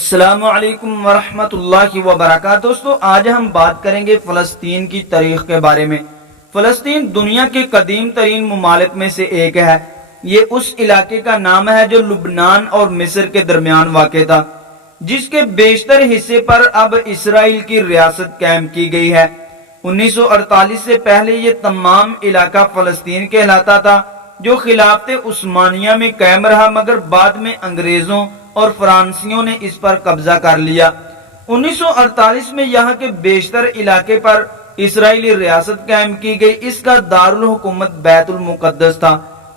السلام علیکم ورحمۃ اللہ وبرکاتہ۔ دوستو آج ہم بات کریں گے فلسطین کی تاریخ کے بارے میں۔ فلسطین دنیا کے قدیم ترین ممالک میں سے ایک ہے۔ یہ اس علاقے کا نام ہے جو لبنان اور مصر کے درمیان واقع تھا، جس کے بیشتر حصے پر اب اسرائیل کی ریاست قائم کی گئی ہے۔ 1948 سے پہلے یہ تمام علاقہ فلسطین کہلاتا تھا، جو خلافت عثمانیہ میں قائم رہا، مگر بعد میں انگریزوں اور فرانسیوں نے اس پر قبضہ کر لیا۔ 1948 میں یہاں کے بیشتر علاقے پر اسرائیلی ریاست قائم کی گئی۔ اس کا دارالحکومت بیت المقدس تھا،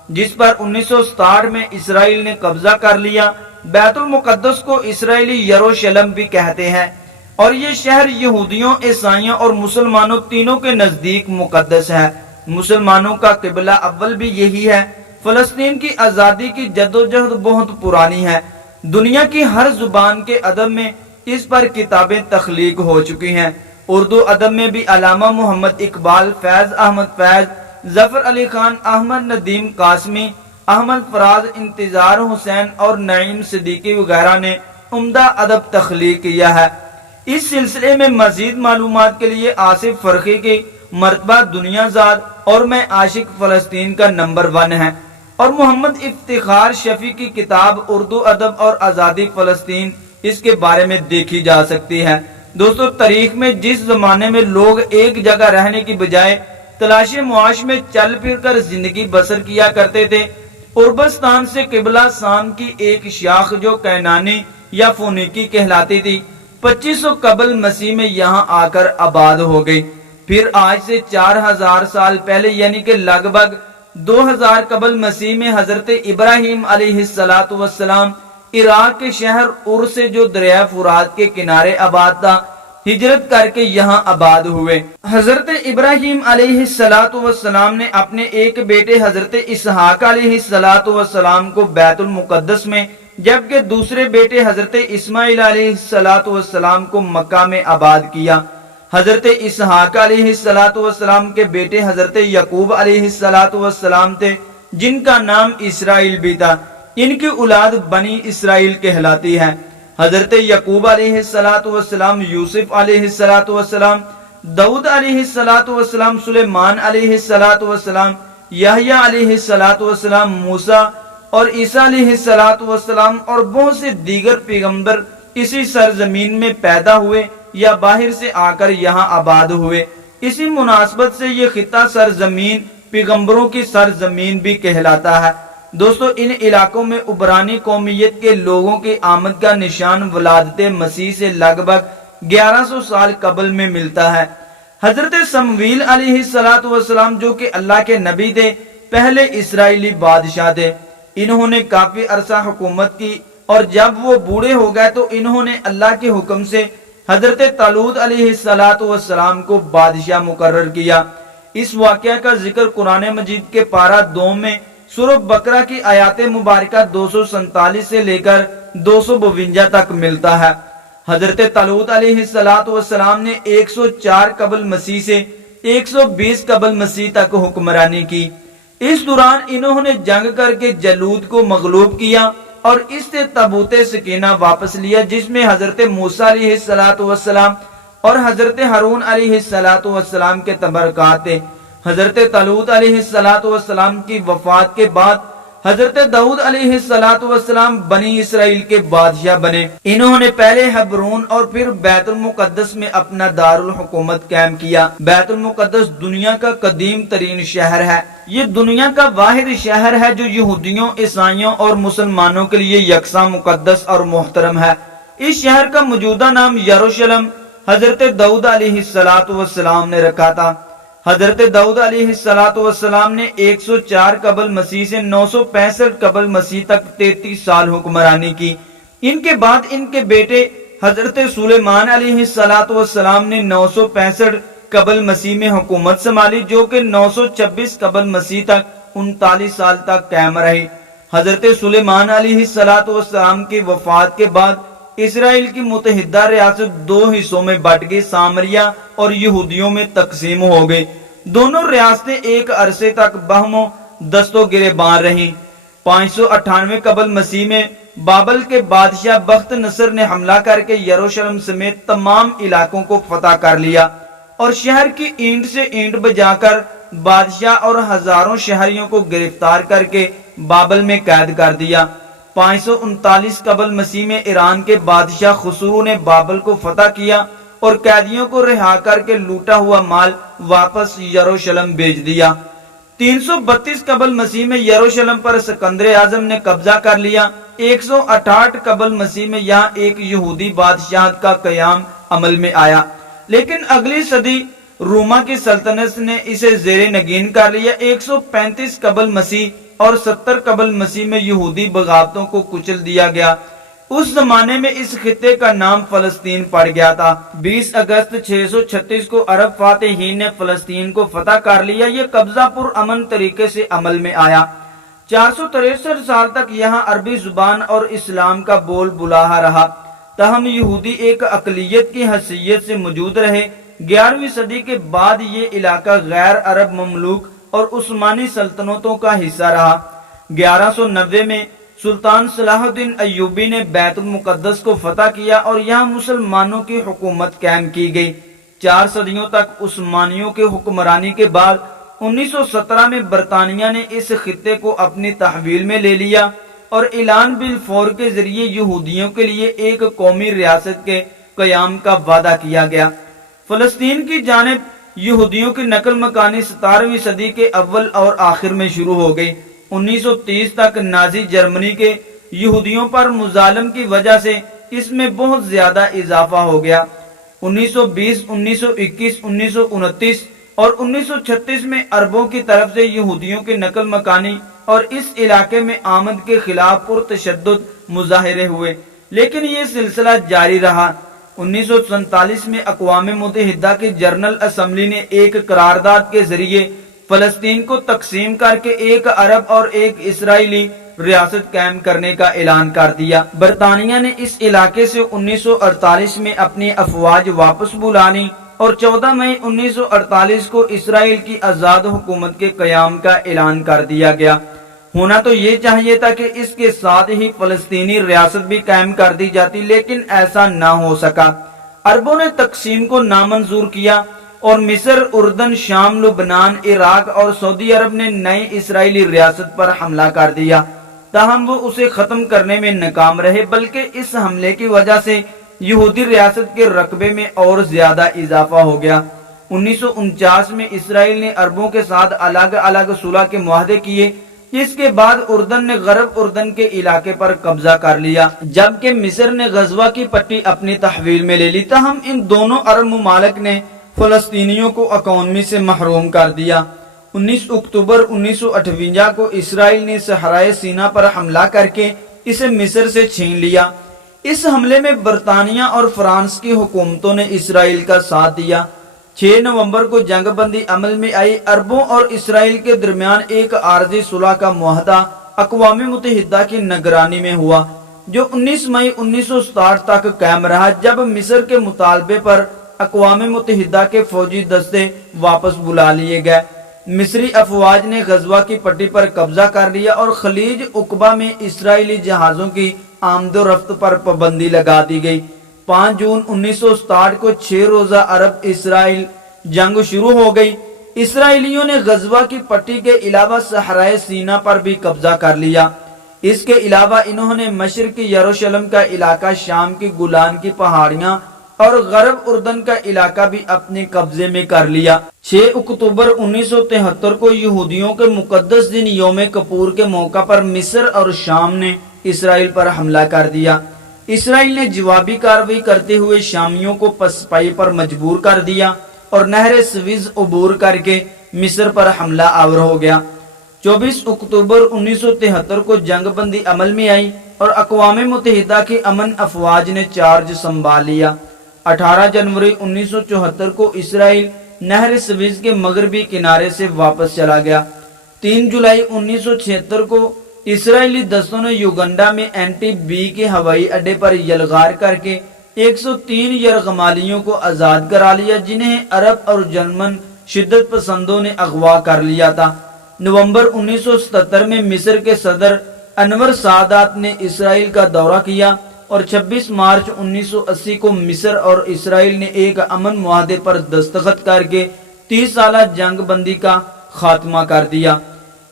جس پر 1967 میں اسرائیل نے قبضہ کر لیا۔ بیت المقدس کو اسرائیلی یروشلم بھی کہتے ہیں، اور یہ شہر یہودیوں، عیسائیوں اور مسلمانوں تینوں کے نزدیک مقدس ہے۔ مسلمانوں کا قبلہ اول بھی یہی ہے۔ فلسطین کی آزادی کی جدوجہد بہت پرانی ہے۔ دنیا کی ہر زبان کے ادب میں اس پر کتابیں تخلیق ہو چکی ہیں۔ اردو ادب میں بھی علامہ محمد اقبال، فیض احمد فیض، ظفر علی خان، احمد ندیم قاسمی، احمد فراز، انتظار حسین اور نعیم صدیقی وغیرہ نے عمدہ ادب تخلیق کیا ہے۔ اس سلسلے میں مزید معلومات کے لیے آصف فرقی کی مرتبہ دنیا زاد اور میں عاشق فلسطین کا نمبر 1 ہے، اور محمد افتخار شفیع کی کتاب اردو ادب اور آزادی فلسطین اس کے بارے میں دیکھی جا سکتی ہے۔ دوستو تاریخ میں جس زمانے میں لوگ ایک جگہ رہنے کی بجائے تلاش معاش میں چل پھر کر زندگی بسر کیا کرتے تھے، عربستان سے قبلہ شام کی ایک شاخ جو کینانی یا فونیکی کہلاتی تھی، 2500 قبل مسیح میں یہاں آ کر آباد ہو گئی۔ پھر آج سے 4000 سال پہلے یعنی کہ لگ بھگ 2000 قبل مسیح میں حضرت ابراہیم علیہ السلام عراق کے شہر ار سے جو دریائے فرات کے کنارے آباد تھا، ہجرت کر کے یہاں آباد ہوئے۔ حضرت ابراہیم علیہ السلام نے اپنے ایک بیٹے حضرت اسحاق علیہ السلام کو بیت المقدس میں، جبکہ دوسرے بیٹے حضرت اسماعیل علیہ السلام کو مکہ میں آباد کیا۔ حضرت اسحاق علیہ السلام کے بیٹے حضرت یعقوب علیہ السلام تھے، جن کا نام اسرائیل بھی تھا۔ ان کی اولاد بنی اسرائیل کہلاتی ہے۔ حضرت یعقوب علیہ السلام، یوسف علیہ السلام، داؤد علیہ السلام، سلیمان علیہ السلام، یحییٰ علیہ السلام، موسیٰ اور عیسیٰ علیہ السلام اور بہت سے دیگر پیغمبر اسی سرزمین میں پیدا ہوئے یا باہر سے آ کر یہاں آباد ہوئے۔ اسی مناسبت سے یہ خطہ سرزمین پیغمبروں کی سرزمین بھی کہلاتا ہے۔ دوستو ان علاقوں میں عبرانی قومیت کے لوگوں کی آمد کا نشان ولادت مسیح سے لگ بھگ 1100 سال قبل میں ملتا ہے۔ حضرت سمویل علیہ السلام جو کہ اللہ کے نبی تھے، پہلے اسرائیلی بادشاہ تھے۔ انہوں نے کافی عرصہ حکومت کی، اور جب وہ بوڑھے ہو گئے تو انہوں نے اللہ کے حکم سے حضرت طالوت علیہ السلام کو بادشاہ مقرر کیا۔ اس واقعہ کا ذکر قرآن مجید کے پارہ 2 میں سورہ بقرہ کی آیات مبارکہ 247 سے لے کر 252 تک ملتا ہے۔ حضرت طالوت علیہ السلام نے 104 قبل مسیح سے 120 قبل مسیح تک حکمرانی کی۔ اس دوران انہوں نے جنگ کر کے جلود کو مغلوب کیا اور اس سے تابوت سکینہ واپس لیا، جس میں حضرت موسیٰ علیہ السلام اور حضرت ہارون علیہ السلام کے تبرکات تھے۔ حضرت طالوت علیہ السلام کی وفات کے بعد حضرت داؤد علیہ السلام بنی اسرائیل کے بادشاہ بنے۔ انہوں نے پہلے حبرون اور پھر بیت المقدس میں اپنا دارالحکومت قائم کیا۔ بیت المقدس دنیا کا قدیم ترین شہر ہے۔ یہ دنیا کا واحد شہر ہے جو یہودیوں، عیسائیوں اور مسلمانوں کے لیے یکساں مقدس اور محترم ہے۔ اس شہر کا موجودہ نام یروشلم حضرت داؤد علیہ السلام نے رکھا تھا۔ حضرت داؤد علیہ السلام نے 104 قبل مسیح سے 965 قبل مسیح تک 33 سال حکمرانی کی۔ ان کے بعد ان کے بیٹے حضرت سلیمان علیہ السلام نے 965 قبل مسیح میں حکومت سنبھالی، جو کہ 926 قبل مسیح تک 39 سال تک قائم رہی۔ حضرت سلیمان علیہ السلام کی وفات کے بعد اسرائیل کی متحدہ ریاست 2 حصوں میں بٹ گئی، سامریہ اور یہودیوں میں تقسیم ہو گئی۔ دونوں ریاستیں ایک عرصے تک باہم و دست و گریبان رہیں۔ 598 قبل مسیح میں بابل کے بادشاہ بخت نصر نے حملہ کر کے یروشلم سمیت تمام علاقوں کو فتح کر لیا اور شہر کی اینٹ سے اینٹ بجا کر بادشاہ اور ہزاروں شہریوں کو گرفتار کر کے بابل میں قید کر دیا۔ 539 قبل مسیح میں ایران کے بادشاہ خسرو نے بابل کو فتح کیا اور قیدیوں کو رہا کر کے لوٹا ہوا مال واپس یروشلم بھیج دیا۔ 332 قبل مسیح میں یروشلم پر سکندر اعظم نے قبضہ کر لیا۔ 168 قبل مسیح میں یہاں ایک یہودی بادشاہت کا قیام عمل میں آیا، لیکن اگلی صدی روما کی سلطنت نے اسے زیر نگین کر لیا۔ 135 قبل مسیح اور 70 قبل مسیح میں یہودی بغاوتوں کو کچل دیا گیا۔ اس زمانے میں اس خطے کا نام فلسطین پڑ گیا تھا۔ 20 اگست 636 کو عرب فاتحین نے فلسطین کو فتح کر لیا۔ یہ قبضہ پر امن طریقے سے عمل میں آیا۔ 463 سال تک یہاں عربی زبان اور اسلام کا بول بلاہا رہا، تاہم یہودی ایک اقلیت کی حیثیت سے موجود رہے۔ 11ویں صدی کے بعد یہ علاقہ غیر عرب مملوک اور عثمانی سلطنتوں کا حصہ رہا۔ 1190 میں سلطان صلاح الدین ایوبی نے بیت المقدس کو فتح کیا اور یہاں مسلمانوں کی حکومت قائم کی گئی۔ 4 صدیوں تک عثمانیوں کے حکمرانی کے بعد 1917 میں برطانیہ نے اس خطے کو اپنی تحویل میں لے لیا اور اعلان بالفور کے ذریعے یہودیوں کے لیے ایک قومی ریاست کے قیام کا وعدہ کیا گیا۔ فلسطین کی جانب یہودیوں کی نقل مکانی 17ویں صدی کے اول اور آخر میں شروع ہو گئی۔ 1930 تک نازی جرمنی کے یہودیوں پر مظالم کی وجہ سے اس میں بہت زیادہ اضافہ ہو گیا۔ 1920، 1921، 1929 اور 1936 میں عربوں کی طرف سے یہودیوں کی نقل مکانی اور اس علاقے میں آمد کے خلاف پرتشدد مظاہرے ہوئے، لیکن یہ سلسلہ جاری رہا۔ 1947 میں اقوام متحدہ کی جنرل اسمبلی نے ایک قرارداد کے ذریعے فلسطین کو تقسیم کر کے ایک عرب اور ایک اسرائیلی ریاست قائم کرنے کا اعلان کر دیا۔ برطانیہ نے اس علاقے سے 1948 میں اپنی افواج واپس بلا لی اور 14 مئی 1948 کو اسرائیل کی آزاد حکومت کے قیام کا اعلان کر دیا گیا۔ ہونا تو یہ چاہیے تھا کہ اس کے ساتھ ہی فلسطینی ریاست بھی قائم کر دی جاتی، لیکن ایسا نہ ہو سکا۔ عربوں نے تقسیم کو نامنظور کیا اور مصر، اردن، شام، لبنان، عراق اور سعودی عرب نے نئی اسرائیلی ریاست پر حملہ کر دیا، تاہم وہ اسے ختم کرنے میں ناکام رہے، بلکہ اس حملے کی وجہ سے یہودی ریاست کے رقبے میں اور زیادہ اضافہ ہو گیا۔ 1949 میں اسرائیل نے عربوں کے ساتھ الگ الگ صلح کے معاہدے کیے۔ اس کے بعد اردن نے غرب اردن کے علاقے پر قبضہ کر لیا، جبکہ مصر نے غزوہ کی پٹی اپنی تحویل میں لے لی، تاہم ان دونوں عرب ممالک نے فلسطینیوں کو اکانومی سے محروم کر دیا۔ 19 اکتوبر 1958 کو اسرائیل نے صحرائے سینا پر حملہ کر کے اسے مصر سے چھین لیا۔ اس حملے میں برطانیہ اور فرانس کی حکومتوں نے اسرائیل کا ساتھ دیا۔ 6 نومبر کو جنگ بندی عمل میں آئی۔ عربوں اور اسرائیل کے درمیان ایک عارضی صلح کا معاہدہ اقوام متحدہ کی نگرانی میں ہوا، جو 19 مئی 1967 تک قائم رہا، جب مصر کے مطالبے پر اقوام متحدہ کے فوجی دستے واپس بلا لیے گئے۔ مصری افواج نے غزوہ کی پٹی پر قبضہ کر لیا اور خلیج عقبہ میں اسرائیلی جہازوں کی آمد و رفت پر پابندی لگا دی گئی۔ 5 جون 1967 کو 6 روزہ عرب اسرائیل جنگ شروع ہو گئی۔ اسرائیلیوں نے غزوہ کی پٹی کے علاوہ صحرائے سینا پر بھی قبضہ کر لیا۔ اس کے علاوہ انہوں نے مشرقی یروشلم کا علاقہ، شام کی گولان کی پہاڑیاں اور غرب اردن کا علاقہ بھی اپنے قبضے میں کر لیا۔ 6 اکتوبر 1973 کو یہودیوں کے مقدس دن یوم کپور کے موقع پر مصر اور شام نے اسرائیل پر حملہ کر دیا۔ اسرائیل نے جوابی کارروائی کرتے ہوئے شامیوں کو پسپائی پر مجبور کر دیا اور نہر سویز عبور کر کے مصر پر حملہ آور ہو گیا۔ 24 اکتوبر 1973 کو جنگ بندی عمل میں آئی اور اقوام متحدہ کی امن افواج نے چارج سنبھال لیا۔ 18 جنوری 1974 کو اسرائیل نہر سویز کے مغربی کنارے سے واپس چلا گیا۔ 3 جولائی 1976 کو اسرائیلی دستوں نے یوگنڈا میں اینٹی بی کے ہوائی اڈے پر یلغار کر کے 103 یرغمالیوں کو آزاد کرا لیا، جنہیں عرب اور جرمن شدت پسندوں نے اغوا کر لیا تھا۔ نومبر 1977 میں مصر کے صدر انور سادات نے اسرائیل کا دورہ کیا اور 26 مارچ 1980 کو مصر اور اسرائیل نے ایک امن معاہدے پر دستخط کر کے 30 سالہ جنگ بندی کا خاتمہ کر دیا۔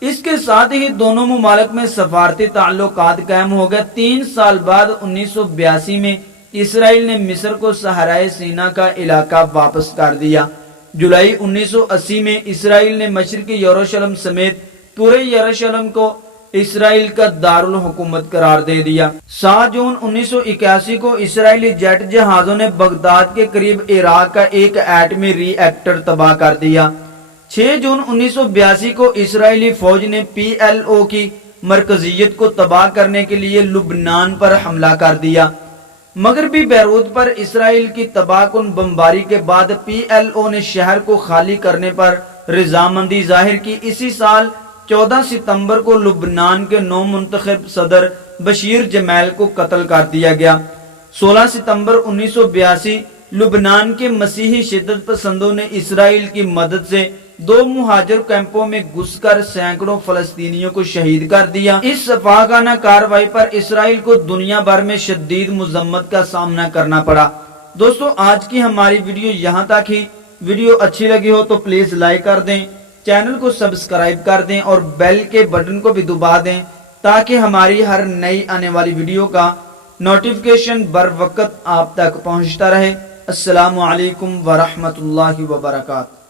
اس کے ساتھ ہی دونوں ممالک میں سفارتی تعلقات قائم ہو گئے۔ 3 سال بعد 1982 میں اسرائیل نے مصر کو صحرائے سینا کا علاقہ واپس کر دیا۔ جولائی 1980 میں اسرائیل نے مشرقی یروشلم سمیت پورے یروشلم کو اسرائیل کا دارالحکومت قرار دے دیا۔ 7 جون 1981 کو اسرائیلی جیٹ جہازوں نے بغداد کے قریب عراق کا ایک ایٹمی ری ایکٹر تباہ کر دیا۔ 6 جون 1982 کو اسرائیلی فوج نے PLO کی مرکزیت کو تباہ کرنے کے لیے لبنان پر حملہ کر دیا۔ مغربی بیروت پر اسرائیل کی تباہ کن بمباری کے بعد PLO نے شہر کو خالی کرنے پر رضامندی ظاہر کی۔ اسی سال 14 ستمبر کو لبنان کے نو منتخب صدر بشیر جمیل کو قتل کر دیا گیا۔ 16 ستمبر 1982 لبنان کے مسیحی شدت پسندوں نے اسرائیل کی مدد سے 2 مہاجر کیمپوں میں گھس کر سینکڑوں فلسطینیوں کو شہید کر دیا۔ اس سفاکانہ کارروائی پر اسرائیل کو دنیا بھر میں شدید مذمت کا سامنا کرنا پڑا۔ دوستو آج کی ہماری ویڈیو یہاں تک ہی۔ ویڈیو اچھی لگی ہو تو پلیز لائک کر دیں، چینل کو سبسکرائب کر دیں اور بیل کے بٹن کو بھی دبا دیں تاکہ ہماری ہر نئی آنے والی ویڈیو کا نوٹیفیکیشن بر وقت آپ تک پہنچتا رہے۔ السلام علیکم ورحمۃ اللہ وبرکاتہ۔